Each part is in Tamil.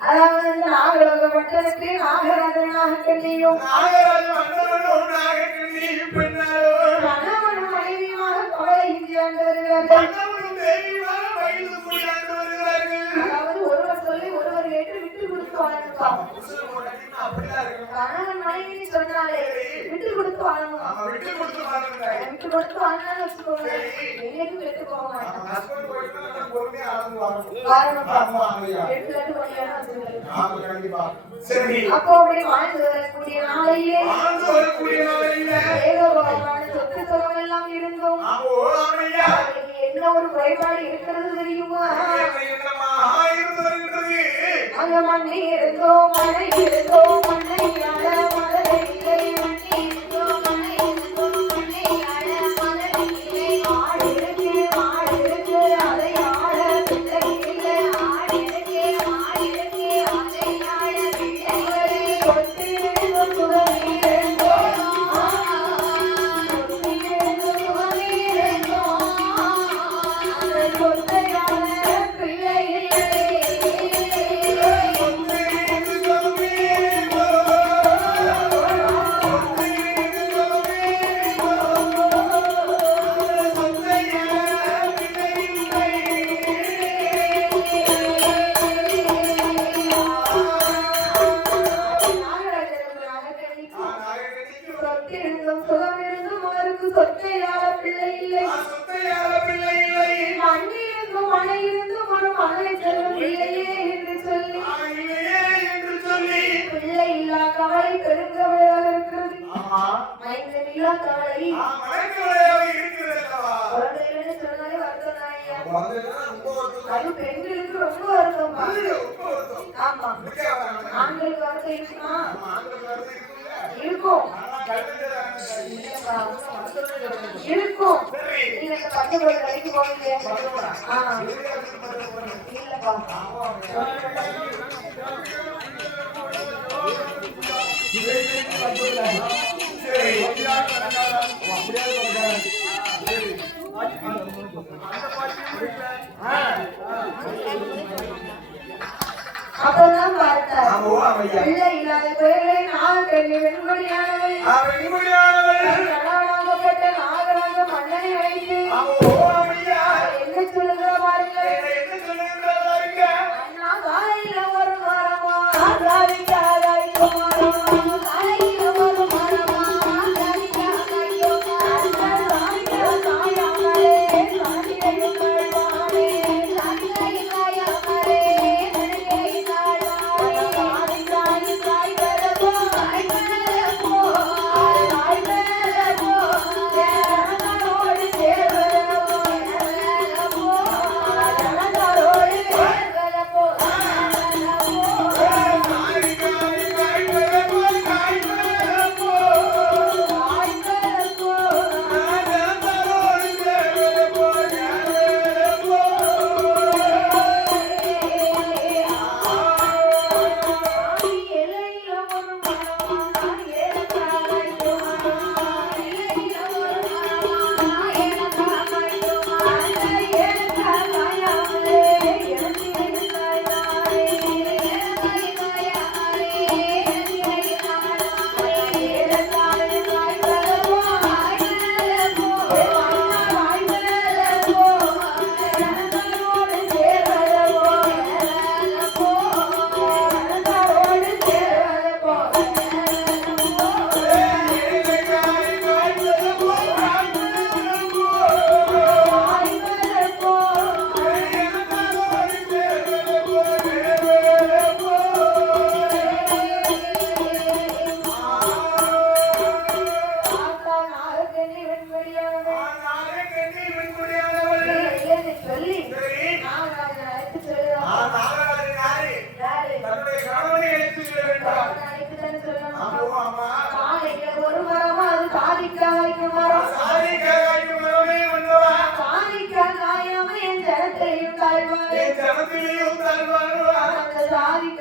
அதாவது நாகலோக மண்டலத்தை நாகராஜனாக கண்ணியும் கணவனும் மனைவியுமாக கவலை இந்தியாண்டு வருகிறார்கள். அதாவது ஒருவர் சொல்லி ஒருவர் ஏற்று விட்டு கொடுத்து வாழணும். கணவன் மனைவி சொன்னாலே விட்டு கொடுத்து வாழணும். விட்டு கொடுத்து வாழணும்னு வச்சுக்கோங்க, என்னைக்கும் விட்டு போக மாட்டோம். அப்போ அப்படி வாழ்ந்து வரக்கூடிய நாளையிலே சொத்து சுகம் எல்லாம் இருந்தோம். என்ன ஒரு குறைபாடு இருக்கிறது தெரியுமா? அங்க மண்ணி இருந்தோம், மழை இருந்தோம், மண்ணை அட மழை இல்லை, மண்ணி இருந்தோம், மழை இருந்தோம், மண்ணை அட மழை இல்லை. ஆடு இருக்கு, மாடு இருக்கு, அதை ஆட பிள்ளை இல்லை. ஆடு இருக்கு, மாடு இருக்கு, அதை ஆட பிள்ளை இல்லை. சொத்து இருந்தோம், சுகம் இருந்தோம், சொத்து இருந்தோம், சுகம் இருந்தோம், அந்த சொத்தையான பிள்ளை இல்லை. பெண்களுக்கு ரொம்ப வருத்தம். ஆமா, ஆண்களுக்கு வருத்தம் இருக்குமா? இருக்கும் இருக்கும். நீங்க பத்து கடைக்கு போவீங்க இல்லப்பா. அப்பதான் பார்த்தார் பிள்ளை இல்லாத குறைகளை நாக கண்ணி வெண்மொழியானவள் கணவனாகப்பட்ட நாகராக மன்னனை வைத்து என்ன சொல்லுகிற பாருங்க. அண்ணா காலையில ஒரு மரமா காவிக்காதாய் குமாரமா, காலையில ஒரு மரமா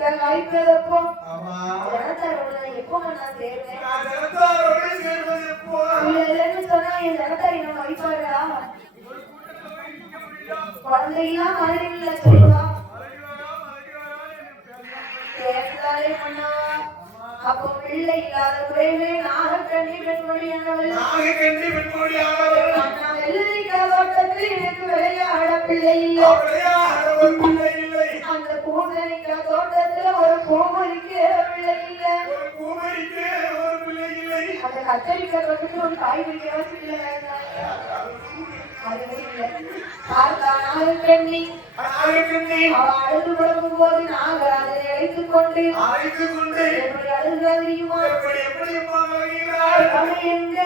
வாய்ப்பதப்போ ஜனத்தாரோட எப்போ நான் சேர்வேன் சொன்னா என் ஜனத்தாரி நான் வைப்பாரா குழந்தையெல்லாம் மதுரையில சொல்லுவா சேர்ந்தாலே பண்ணவா அப்போ பிள்ளை இல்லாத குறைவே நாகக்கண்ணி பெண்மொழி தோட்டத்தில் எனக்கு விளையாட பிள்ளை இல்லை அந்த பூசணிக்கா தோட்டத்துல ஒரு பூமரிக்க பிள்ளை இல்லை அந்த கத்தரிக்காய் தோட்டத்துல ஒரு காய் பிடிக்க பிள்ளை நாகக்கண்ணி அவ அழுது பழகும் போது நாங்கள் அதை அழைத்துக் கொண்டு எப்படி அழுதா தெரியுமா எங்க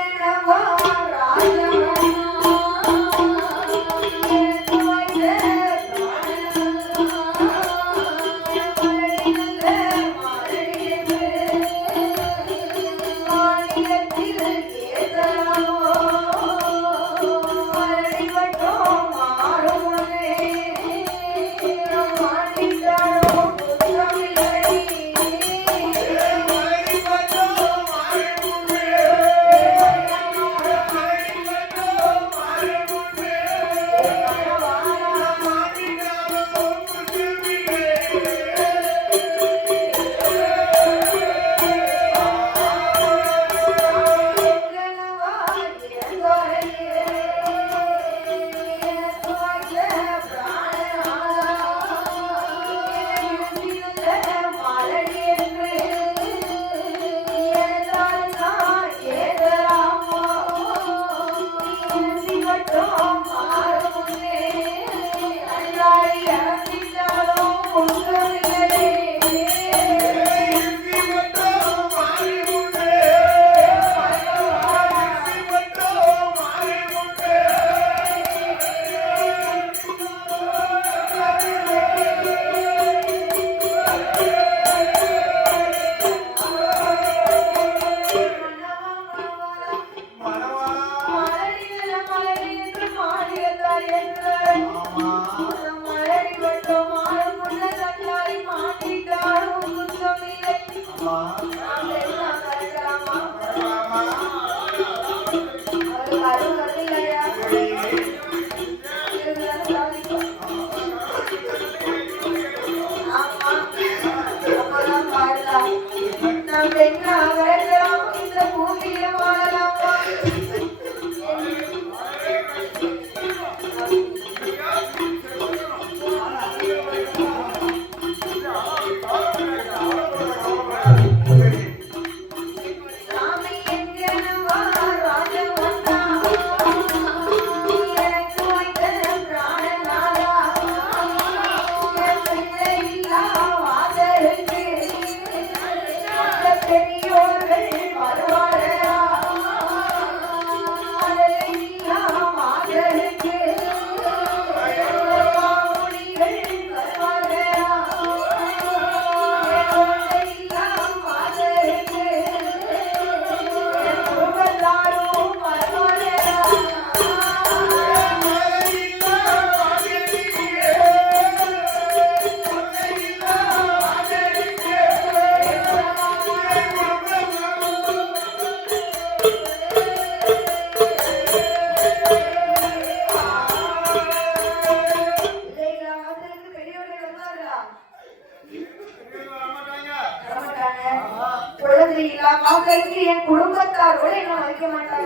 என் குடும்பத்தாரோட என்ன மதிக்க மாட்டாங்க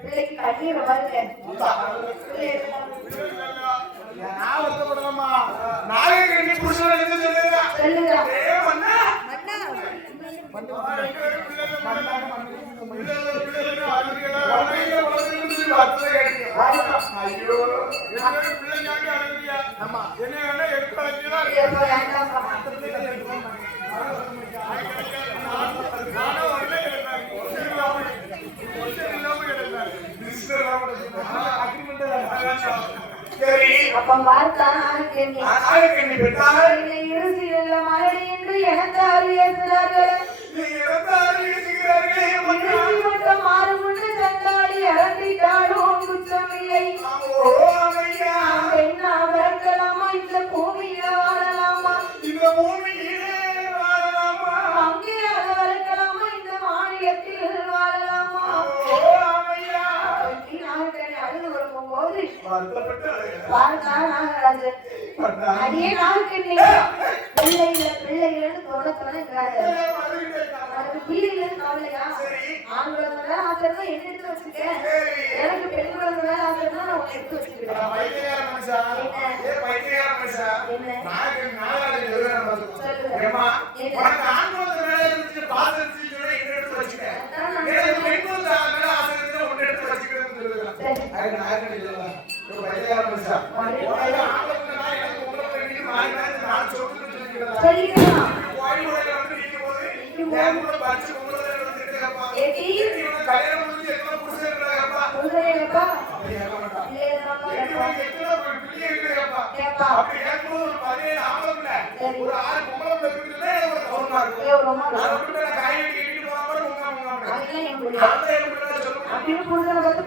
பிள்ளைக்கு கண்ணீர் வருங்க அப்ப பார்த்தா மாறுமுன்னு சண்டாடி இறந்திட்டாலும் குற்றமில்லை என்ன பிறக்கலாமா பாருடா நாகராஜன் அடியே நாகக்கண்ணி பிள்ளைகள் தோணத்தோணுங்கிறாரு அதுக்கு பிள்ளைகள் கவலையா ஆண்களோட மேல ஆசைன்னா என்ன எடுத்து வச்சுக்க எனக்கு பெண்களோட மேல ஆசைன்னா நான் உன்னை எடுத்து வச்சுக்கிறேன்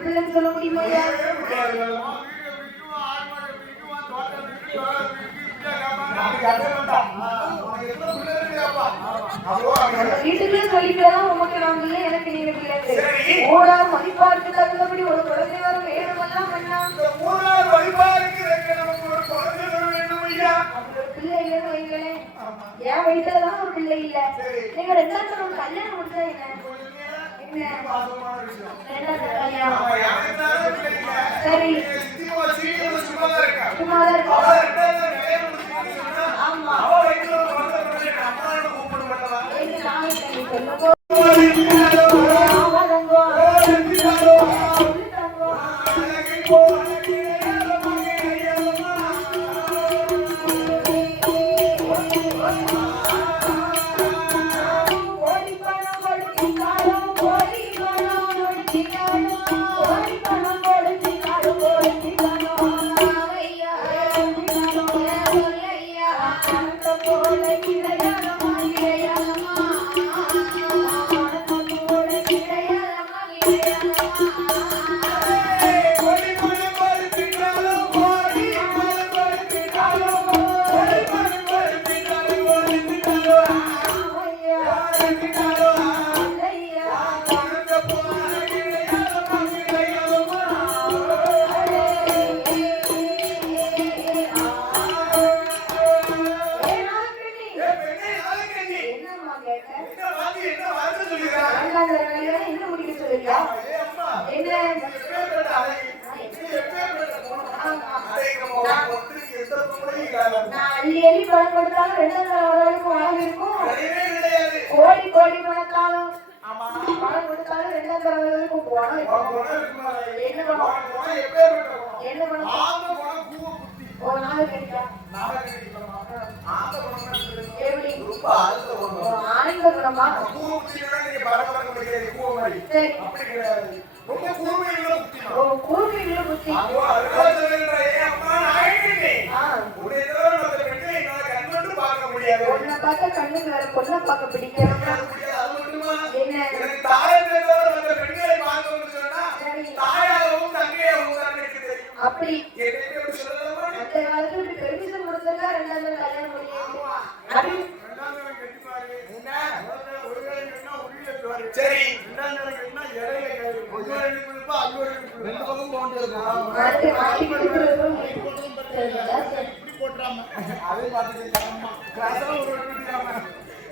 பிள்ளைன்னு சொல்ல முடியுமா வீட்டுக்குள்ளே சொல்லிக்கலாம் உமக்கு நான் இல்லை எனக்கு நீங்க பிள்ளை ஓடார் மதிப்பாருக்கு தகுந்தபடி ஒரு குழந்தை வரும் வேணுமெல்லாம் பண்ணலாம் பிள்ளை இல்லைன்னு வைங்களேன் என் வயிற்றுலதான் ஒரு பிள்ளை இல்ல நீங்க ரெண்டாவது தரம் கல்யாணம் முடிச்சா என்ன சரி சும்மாதான் இருக்கு ஆமா கோடி கோடி பணத்தாலும் பணம் கொடுத்தாலும் ரெண்டாம் தரவர்களுக்கும் போனோம் என்ன பணம் ஒரு நாள் கிடைக்கா எப்படி ஆனந்த குணமா சரி கூர்மையுள்ள புத்தி பொண்ணை பார்த்த கண்ணுக்கு வேற பொண்ணை பார்க்க பிடிக்கும் என்ன அப்படி அந்த காலத்துல பெர்மிஷன் கொடுத்தா ரெண்டாவது கல்யாணம் முடியும்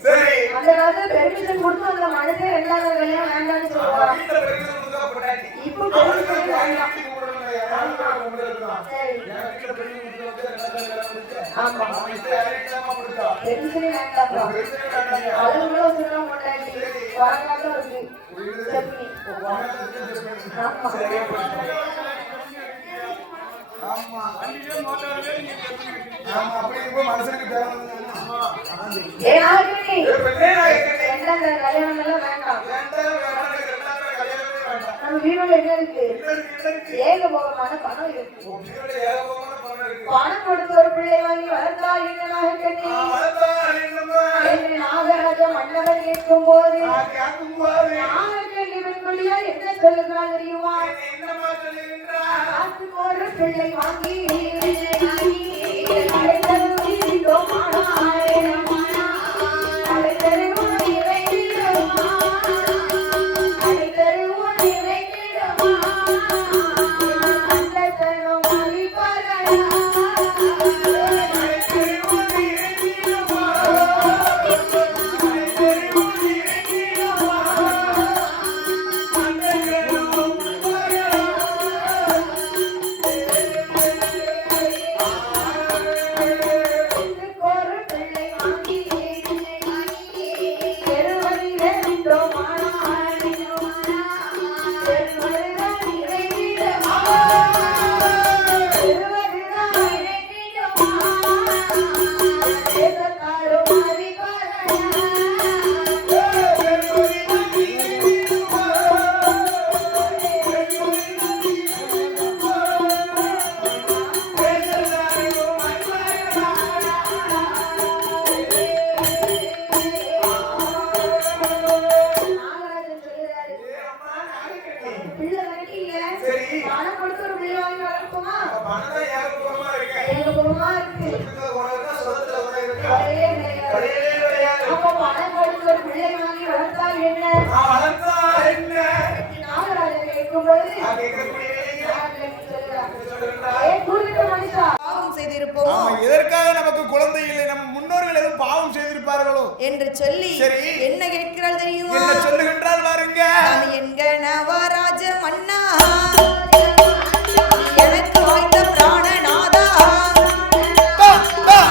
சரி அந்த காலத்துல பெர்மிஷன் கொடுத்து அந்த மனுஷன் ரெண்டாவது கல்யாணம் வேண்டாம்னு சொல்லுவாங்க இப்போ பெர்மிஷன் வேண்டாம் ஆமா பெர்மிஷனே வேண்டாம் அதுக்குள்ள சொல்ல மாட்டாங்க வரக்காக இருக்கு சட்னி ஆமா அப்படி இப்போ மனுஷனுக்கு கல்யாணம் எல்லாம் வேண்டாம் நம்ம வீடுல என்ன இருக்கு ஏகபோகமான பணம் இருக்கு பணம் கொடுத்து ஒரு பிள்ளை வாங்கி வளர்த்தால் என்னமாக கண்ணி நாகராஜ மன்னவன் கேட்கும் போது நாகக்கண்ணி பெண்மொழியா என்ன சொல்லுகிறார் தெரியுமா ஒரு பிள்ளை வாங்கி அழைத்தருவோம் எனக்கு குணமா இருக்கு. சொத்துல குறை இருக்கா? கிடையவே கிடையாது. கிடையவே கிடையாது. அப்ப பணம் கொடுத்து ஒரு பிள்ளை வாங்கி வளர்த்தா என்ன? நான் வளர்த்தா என்ன? நாகராஜன் கேட்கும்போது நான் கேட்கக்கூடிய பாவம் செய்திருப்போமோ எதற்காக நமக்கு குழந்தை இல்லை, நம் முன்னோர்கள் எதுவும் பாவம் செய்திருப்பார்களோ என்று சொல்லி சரி. என்ன கேட்கிறாள் தெரியுமா? என்ன சொல்லுகின்றால் பாருங்க. நான் என்க நவராஜ மன்னா எனக்கு வாய்த்த பிராணநாதா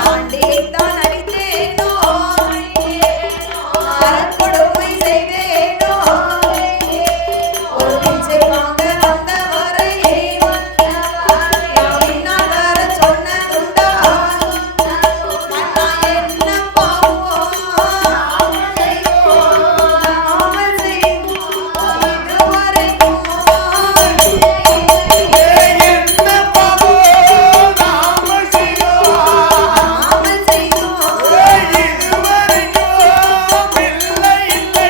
ஆண்டியைத்தான் அடித்தேனோ அறக்கொடுமை செய்தேனோ ஒரு பிச்சை வாங்க வந்தவரை பின்னால் வர சொன்னதுண்டா மன்னா என்ன பாவம் நாமல் செய்யும் இதுவரைக்கும் என்ன பாவம் நாமல் செய்தோம், நாமல் செய்யும் இதுவரைக்கும் பிள்ளை இல்லை.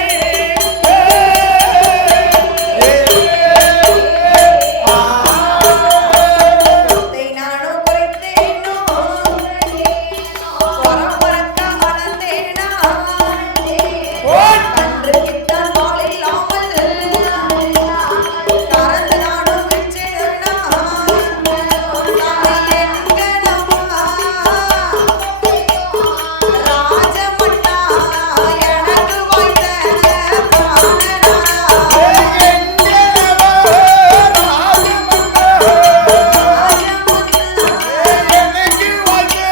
இதை நானும் குறைத்தேனோ பரம்பரக்க வளர்ந்தேனா கன்று கிட்டான் பால் இல்லாமல் கறந்து நானும் விற்றேனா சாமி என்கணமா ராஜமன்னா எனக்கு வாய்த்த பிராணநாதா எனக்கு வந்து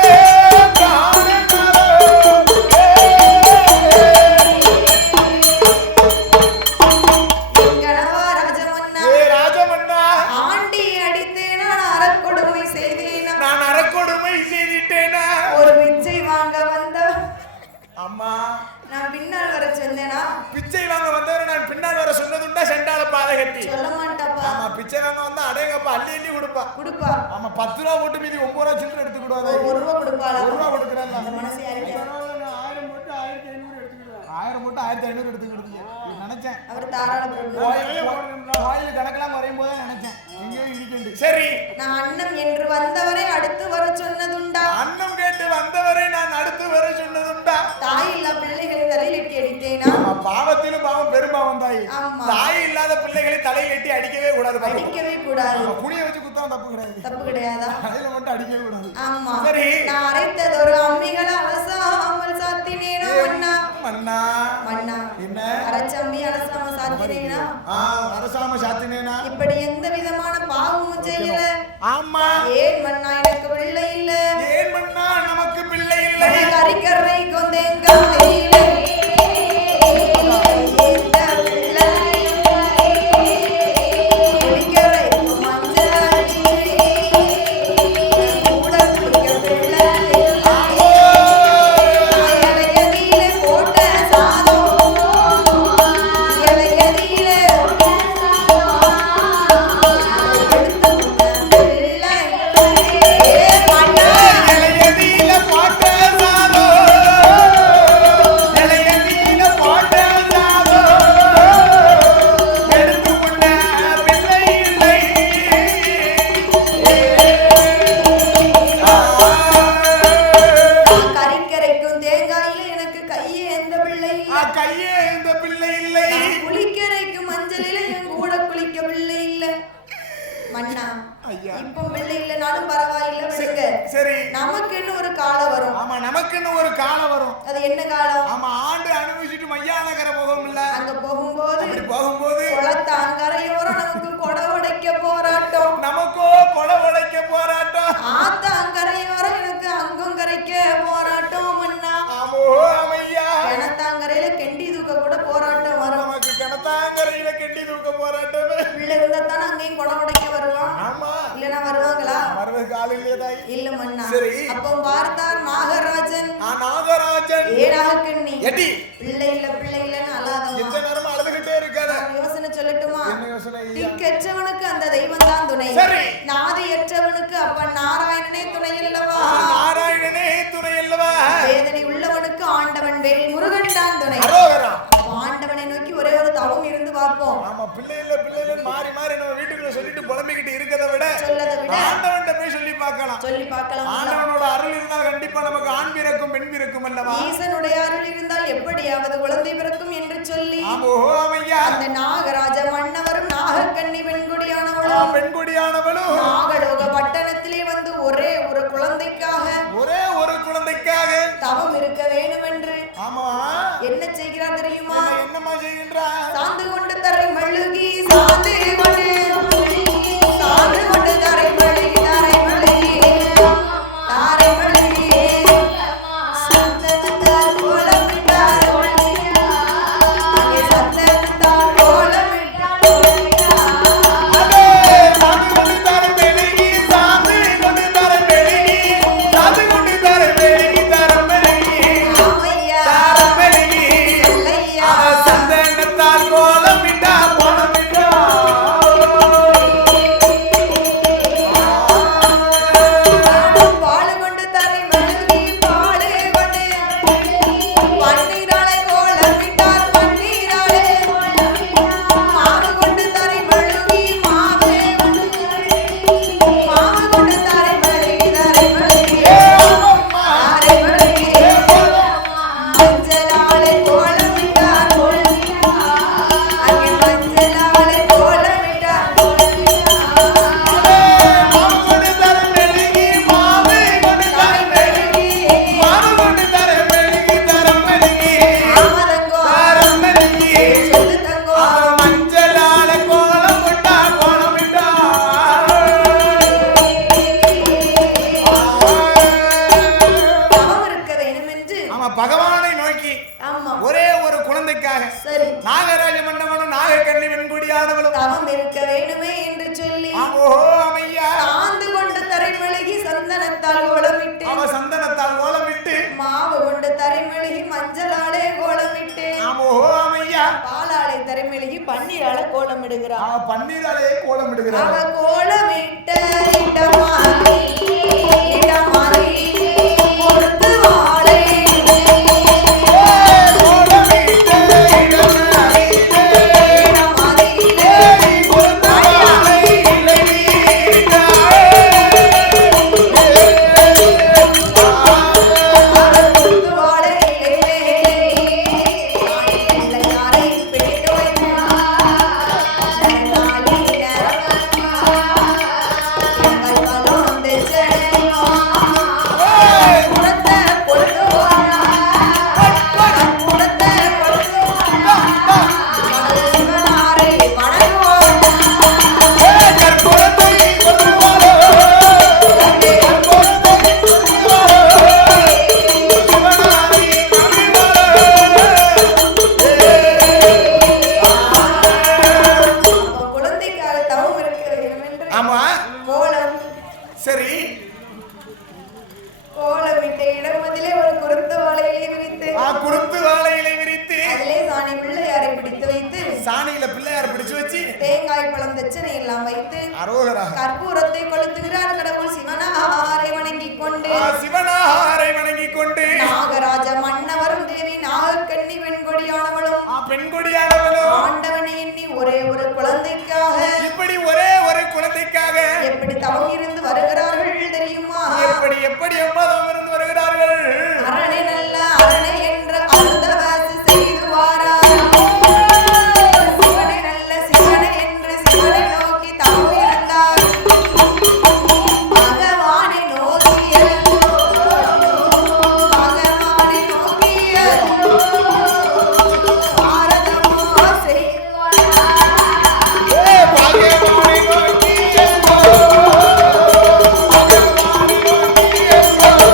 என்கணவா ராஜமன்னா ராஜமன்னா, ஆண்டி அடித்தேனா அறக்கொடுமை செய்தேனா நான் அறக்கொடுமை செய்துட்டேனா? ஒரு பிச்சை வாங்க வந்த அம்மா, நான் பின்னால் வர சொன்னேனா பிச்சை வாங்க வந்தவரை நான் பின்னால் வர சொன்னதுண்டா செண்டால பாதை கட்டி? சொல்ல மாட்டாப்பா ஆமா, பிச்சை வாங்க வந்தா அடேங்கப்பா அள்ளி அள்ளி கொடுப்பா. கொடுப்பா ஆமா, 10 ரூபா போட்டு மீதி 9 ரூபா சில்லறை எடுத்து கொடுவாங்க. ஒரு ரூபா கொடுப்பாளா 1 ரூபா கொடுக்குறேன். அந்த மனசு யாருக்கு 1000 போட்டு 1500 எடுத்துக்கிடுவேன். 1000 போட்டு 1500 எடுத்துக்கிடுங்க. நினைச்சேன் அவர் தாராள பிரபு கோயில் கணக்கெல்லாம் வரையும் போதே நினைச்சேன் எங்கேயும் இடிக்கண்டு. சரி, நான் அண்ணம் என்று வந்தவரை அடுத்து வர சொன்னதுண்டா அன்னம் கேட்டு வந்தவரை நான் அடுத்து வர சொன்னதுண்டா? தாய் இல்லா பிள்ளைகளை தலையில் எட்டி அடித்தேனா ஆமா, பாவத்திலும் பாவம் பெரும்பாவம் தாய். ஆமா. தாய் இல்லாத பிள்ளைகளை தலையில் எட்டி அடிக்கவே கூடாது. அடிக்கவே கூடாது ஆமா, குனிய வச்சு குத்தா தப்பு கிடையாது. தப்பு கிடையாதா தலையில மட்டும் அடிக்கவே கூடாது. ஆமா சரி. நான் அரைத்ததொரு அம்மிகளை அலசாமல் சாத்தினேனா மன்னா மன்னா மன்னா என்ன? அரைச்சம்மி அலசாம சாத்தினேனா அரசாம சாத்தினேனா? இப்படி எந்த விதமான பாவமும் செய்யல ஆமா, ஏன் மன்னா எனக்கு பிள்ளை இல்ல ஏன் மன்னா நமக்கு பிள்ளை இல்லை? கறிக்கரை கொண்டேங்காயிலே இந்த பிள்ளை கறிக்கரை மஞ்சள் கூட குடிக்க பிள்ளை இலையதிலே போட்ட சாதம் இலையதிலே இளையதீல போட்ட சாதோ, இளையதீல போட்ட சாதோ, எடுத்துக்கொண்ட பிள்ளை இல்லை. கறிக்கரைக்கும் தேங்காயில எனக்கு கையே எந்த பிள்ளை இல்ல கையே இந்த பிள்ளை இல்லை. குளிக்கரைக்கும் மஞ்சளில என் கூட குளிக்க பிள்ளை இல்ல மன்னா ஐயா. இப்போ பிள்ளை இல்லைனாலும் பரவாயில்ல விடுங்க சரி, நமக்கு இன்னும் ஒரு காலம் வரும் ஆமா, நமக்குன்னு ஒரு காலம் வரும். அது என்ன காலம் ஆமா, ஆண்டு அனுபவிச்சுட்டு மையானகர போகும் இல்ல, அங்க போகும்போது அப்படி போகும்போது குளத்தாங்கரையோரம் நமக்கு கொடை உடைக்க போராட்டம் நமக்கோ கொலை உடைக்க போராட்டம். ஆத்தாங்கரையோரம் எனக்கு அங்கும் கரைக்க போராட்டம் மன்னா ஆமோ அமையா, கிணத்தாங்கரையில கெண்டி தூக்க கூட போராட்டம் வரும் நமக்கு கிணத்தாங்கரையில கெட்டி தூக்க போராட்டமே. பிள்ளை இருந்தா தானே அங்கேயும் கொடை உடைக்க வருவான் ஆமா, இல்லனா வருவாங்களா வரதுக்கு ஆள் இல்லையா தாய்? இல்ல மன்னா சரி. அப்போ பார்த்தார் நாகராஜன் நாகராஜன் ஏனாகண்ணி எடி பிள்ளை இல்லன்னு அழாதவா எந்த நேரமும் அழுதுகிட்டே இருக்காத. நான் யோசனை சொல்லட்டுமா என்ன யோசனை ஐயா? திக்கற்றவனுக்கு அந்த தெய்வம் தான் துணை சரி. நாதியற்றவனுக்கு அப்பன் நாராயணனே துணை அல்லவா நாராயணனே துணை அல்லவா? வேதனை உள்ளவனுக்கு ஆண்டவன் வேல் முருகன் தான் துணை அரோகரா. ஆண்டவனை நோக்கி ஒரே ஒரு தவம் இருந்து பார்ப்போம் ஆமா, பிள்ளை இல்ல மாறி மாறி நம்ம வீட்டுக்குள்ள சொல்லிட்டு புலம்பிக்கிட்டு இருக்கதை விட சொல்லதை விட ஆண்டவன்ட்ட போய் சொல்லி பார்க்கலாம். சொல்லி பார்க்கலாம். ஆண்டவனோட அருள் இருந்தால் கண்டிப்பா நமக்கு ஆண் பிறக்கும் பெண் பிறக்கும் அல்லவா? ஈசனுடைய அருள் இருந்தால் எப்படியாவது குழந்தை பிறக்கும் என்று சொல்லி அந்த நாகராஜ மன்னவரும் நாகக்கன்னி பெண்குடியானவளும் நாகலோக பட்டணத்திலே வந்து ஒரே ஒரு குழந்தைக்காக தவம் இருக்க வேண்டும் என்று என்ன செய்கிறார் தெரியுமா? என்னமா செய்கின்றார்? சாந்து கொண்டு தரை மழுகி சாந்து கொண்டு தரை மழுகி தரை மழுகி தாரை மழுகி சந்தனத்தால் கோலமிட்டார் அங்கே சந்தனத்தால் கோலமிட்டார் பகவானை நோக்கி ஒரே ஒரு குழந்தைக்காக நாகராஜ மன்னவனும் நாகக்கன்னி வெண்குடியானவளும் தவம் இருக்க வேண்டுமே என்று சொல்லி சாந்து கொண்டு தரைமழுகி சந்தனத்தால் கோலமிட்டு மாவு கொண்டு தரைமழுகி மஞ்சளாலே கோலமிட்டு பாலாலை தரைமழுகி பன்னீரால கோலமிடுகிறார். அவ கோலமிட்ட இடமாறி கொடுத்து வாழை தேங்காய் பழம் தட்சணை எல்லாம் வைத்து கற்பூரத்தை கொளுத்துகிறார். கடவுள் சிவனாரை வணங்கிக் கொண்டு நாகராஜ மன்னவரும் தேவி நாகக்கன்னி பெண்கொடியானவளும் ஆண்டவனை எண்ணி ஒரே ஒரு குழந்தைக்காக எப்படி தவம் இருந்து வருகிறார்கள் தெரியுமா? எப்படி தவம் இருந்து வருகிறார்கள்? அரணை நல்ல அரணை என்ற அருந்தவாசி செய்து வாரா Oh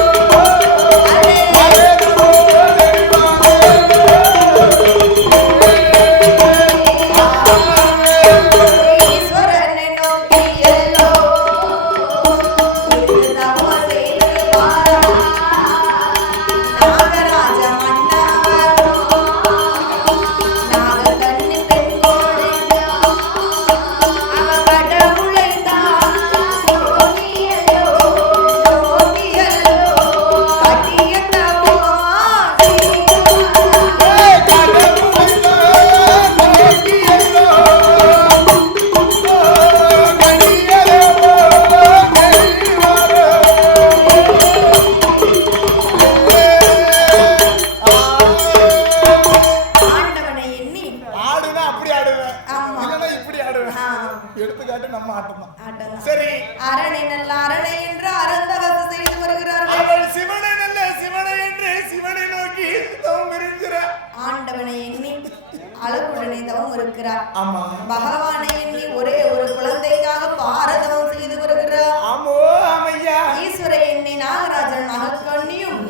இருக்கிறார். ஆமா பகவானை எண்ணி ஒரே ஒரு குழந்தைக்காக பாரதம் செய்து வருகிறார். ஆமோ ஆமையா ஈஸ்வர எண்ணி நாகராஜன்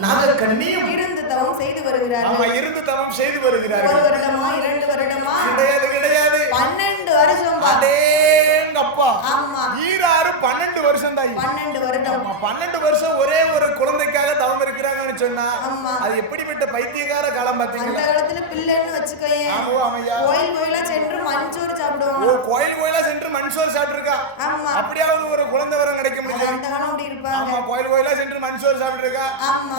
நாகக்கண்ணியும் இருந்து தவம் செய்து வருகிறார்கள். ஆமா இருந்து தவம் செய்து வருகிறார்கள். 1 வருடமா 2 வருடமா கிடையாது 12 வருஷம். அடேங்கப்பா. ஆமா ஈராறு 12 வருஷம் தான். 12 வருடம். 12 வருஷம் ஒரே ஒரு குழந்தைக்காக தவம் இருக்கிறாங்கன்னு சொன்னா அது எப்படிப்பட்ட பைத்தியக்கார காலம் பாத்தீங்களா? அந்த காலத்துல பிள்ளைன்னு வச்சுக்கோயே. ஆமோ ஆமையா கோயில் கோயிலா சென்று மஞ்சோறு சாப்பிடுவாங்க. ஓ கோயில் கோயிலா சென்று மஞ்சோறு சாப்பிட்டுருக்கா? ஆமா அப்படியாவது ஒரு குழந்தை வரம் கிடைக்க முடியும். அந்த காலம் அப்படி இருப்பாங்க. ஆமா கோயில் கோயிலா சென்று மஞ்சோறு சாப்பிட்டுருக்கா.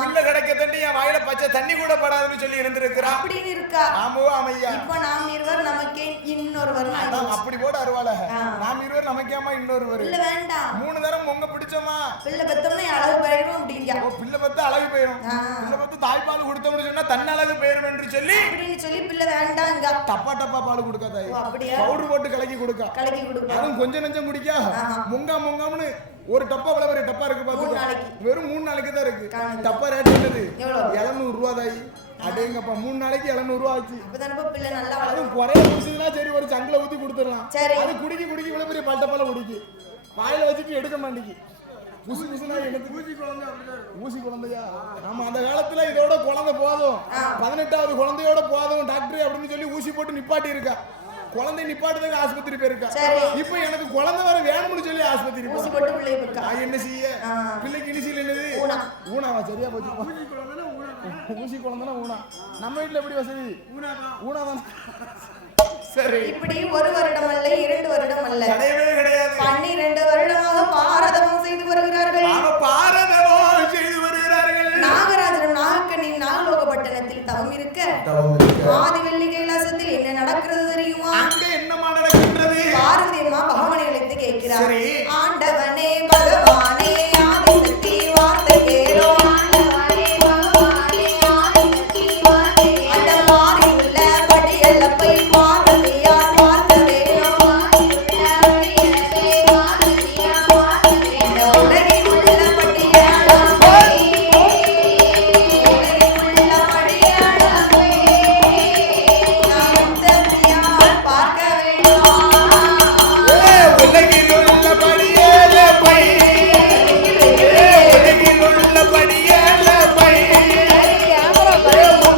பிள்ளை கிடைக்க தண்ணி என் வாயில பச்சை தண்ணி கூட படாதுன்னு சொல்லி இருந்திருக்கிறா. அப்படின்னு இருக்கா? ஆமோ ஆமையா. இப்ப நாம் இருவர் நமக்கே இன்னொருவர். அப்படி போட அருவாள நாம் இருவர் நமக்கேமா இன்னொருவர் இல்ல வேண்டாம். 3 தரம் உங்க பிடிச்சோமா பிள்ளை பெத்தோம்னா அழகு போயிடும் அப்படிங்க. ஓ பிள்ளை பெத்த அழகு போயிடும். பிள்ளை பெத்த தாய்ப்பால் கொடுத்தோம்னு சொன்னா தன் அழகு போயிடும் என்று சொல்லி அப்படின்னு சொல்லி பிள்ளை வேண்டாங்க. டப்பா பால் கொடுக்க தாய். அப்படியே பவுடர் போட்டு கலக்கி கொடுக்க. அதுவும் கொஞ்சம் நெஞ்சம் குடிக்கா முங்காம்னு ஒரு டப்பா விலை ஒரு டப்பா இருக்கு பாத்துக்க. வெறும் 3 நாளைக்கு தான் இருக்கு. டப்பா ரேட் என்னது? 700 ரூபாய் தாய். அடேங்கப்பா 3 நாளைக்கு 700 ரூபாய் ஆச்சு. அப்பதானப்பா பிள்ளை நல்லா அதுவும் குறைய குடிச்சதுனா சரி ஒரு சங்கில ஊத்தி கொடுத்துடலாம். அது குடிக்கி இவ்வளவு பெரிய பல்டப்பால குடிக்கி வாயில வச்சுட்டு எடுக்க மாட்டேங்கி. ஊசி குழந்தையா? ஆமா அந்த காலத்துல இதோட குழந்தை போதும் 18வது குழந்தையோட போதும் டாக்டர் அப்படின்னு சொல்லி ஊசி போட்டு நிப்பாட்டி இருக்கா. குழந்தை நிப்பாட்டுறதுக்கு ஆஸ்பத்திரி போயிருக்கா. இப்ப எனக்கு குழந்தை வர வேணும்னு சொல்லி ஆஸ்பத்திரி என்ன செய்ய? பிள்ளைக்கு இனிசியல் என்னது? ஊனாவா? சரியா போச்சு. ஊசி குழந்தைனா ஊனா. நம்ம வீட்டுல எப்படி வசதி? ஊனாதான். சரி இப்படி 1 வருடம் அல்ல 2 வருடம் அல்ல கிடையாது 12 வருடமாக பாரதம் செய்து வருகிறார்கள். நாகராஜன் நாகக்கண்ணின் நாகலோகப்பட்டணத்தில் தவம் இருக்க ஆதிவெள்ளி கைலாசத்தில் என்ன நடக்கிறது தெரியுமா? என்னமா நடக்கின்றது? பார்வதி அம்மா பகவானை அழைத்து கேட்கிறார். ஆண்டவனே பகவானே ஆதிசக்தி வார்த்தை கேளோ. அந்த மாறி உள்ள படியல்லப்பை பார்வதியார் பார்க்க வேணும். இந்த உலகில் உள்ள படியல்லப்பை நாம் தந்தையார் பார்க்க வேணும். உலகில் உள்ள படியல்லப்பை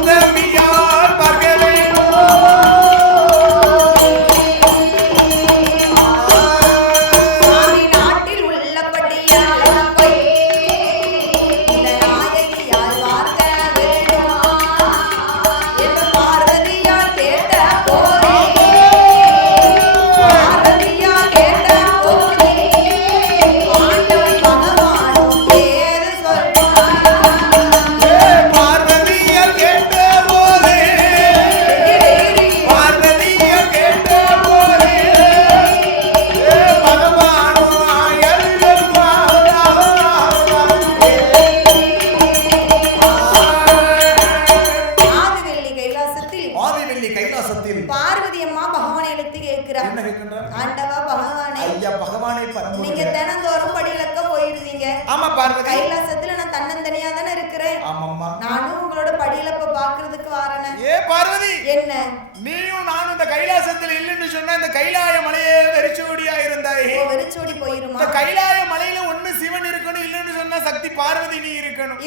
தந்தையார் பார்க்க வேணும். சாமி நாட்டில் உள்ள படியல்லப்பை இந்த நாயகியார் பார்க்க வேணும் என்று பார்வதியார் கேட்ட போதே ஆண்டவன் பகவானும் பேரு சொல்வார். பார்வதியார் கேட்ட போதே பகவானும் ஆதிவெள்ளி கைலாசத்தில் பார்வதி அம்மா பகவானை அழைத்து கேட்கிறார். என்ன கேட்கின்றார்? ஆண்டவா பகவானே, ஐயா பகவானே பரம நீங்க தினந்தோறும் படியிலக்க போயிருந்தீங்க. ஆமா பார்வதி. கைலாசத்துல நான் தன்னந்தனியா தானே இருக்கிறேன். ஆமாம்மா. நானும் உங்களோட படியிலப்ப பாக்குறதுக்கு வரேன். ஏ பார்வதி, என்ன நீயும் நானும் இந்த கைலாசத்துல இல்லன்னு சொன்னா இந்த கைலாய மலையே வெறிச்சோடியா இருந்தாய். வெறிச்சோடி போயிருமா? இந்த கைலாய மலையில ஒண்ணு சிவன் இருக்கணும், இல்லன்னு சொன்னா சக்தி பார்வதி நீ இருக்கணும்.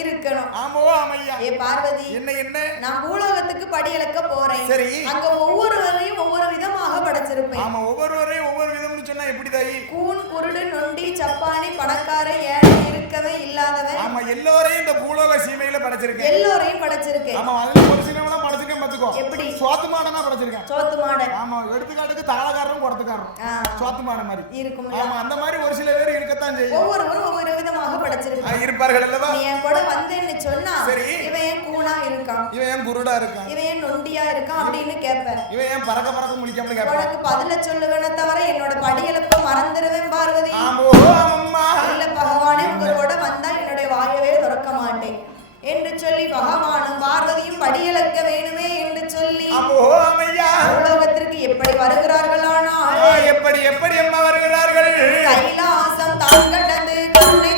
ஆமோ ஆமையா. ஏ பார்வதி, என்ன நான் பூலோகத்துக்கு படியிலக்க போறேன். சரி. அங்க ஒவ்வொருவரையும் ஒவ்வொரு விதமாக படைச்சிருப்பேன். ஆமா ஒவ்வொருவரையும் ஒவ்வொரு விதம்னு சொன்னா எப்படி தாயி? கூன் குருடு நொண்டி சப்பானி பணக்கார ஏழை இருக்கவே இல்லாதவன். ஆமா எல்லோரையும் இந்த பூலோக சீமையில படைச்சிருக்கேன். எல்லோரையும் படைச்சிருக்கேன். ஆமா அதுல ஒரு சிலவனா படைச்சிருக்கேன் பாத்துக்கோ. எப்படி? சோத்து மாடனா படைச்சிருக்கேன். சோத்து மாடன். ஆமா எடுத்துக்காட்டுக்கு தாளகாரரும் குடத்துக்காரரும் சோத்து மாடன் மாதிரி இருக்கும். ஆமா அந்த மாதிரி ஒரு சில பேர் இருக்கத்தான் செய்யும். ஒவ்வொருவரும் ஒவ்வொரு விதமாக படைச்சிருக்காங்க. இருப்பார்கள் அல்லவா? நீ என் கூட வந்தேன்னு சொன்னா சரி இவன் ஏன் கூனா இருக்கான், இவன் ஏன் குருடா இருக்கான், இவன் ஏன் நொண்டியா இருக்கான் அப்படின்னு கேட்பேன். இவன் ஏன் பறக்க பறக்க முடிக்காம கேட்பான். உனக்கு பதில சொல்லுவேனே தவிர என்னோட படியெழுப்ப மறந்துடுவேன் பார்வதி. இல்ல பகவானே, உங்களோட வந்தா என்னுடைய வாயவே திறக்க மாட்டேன் என்று சொல்லி பகவானும் பார்வதியும் படியளக்க வேணுமே என்று சொல்லி உலகத்திற்கு எப்படி வருகிறார்கள்? ஆனால் எப்படி எப்படி அம்மா வருகிறார்கள்? கைலாசம் தான் கடந்து கருணை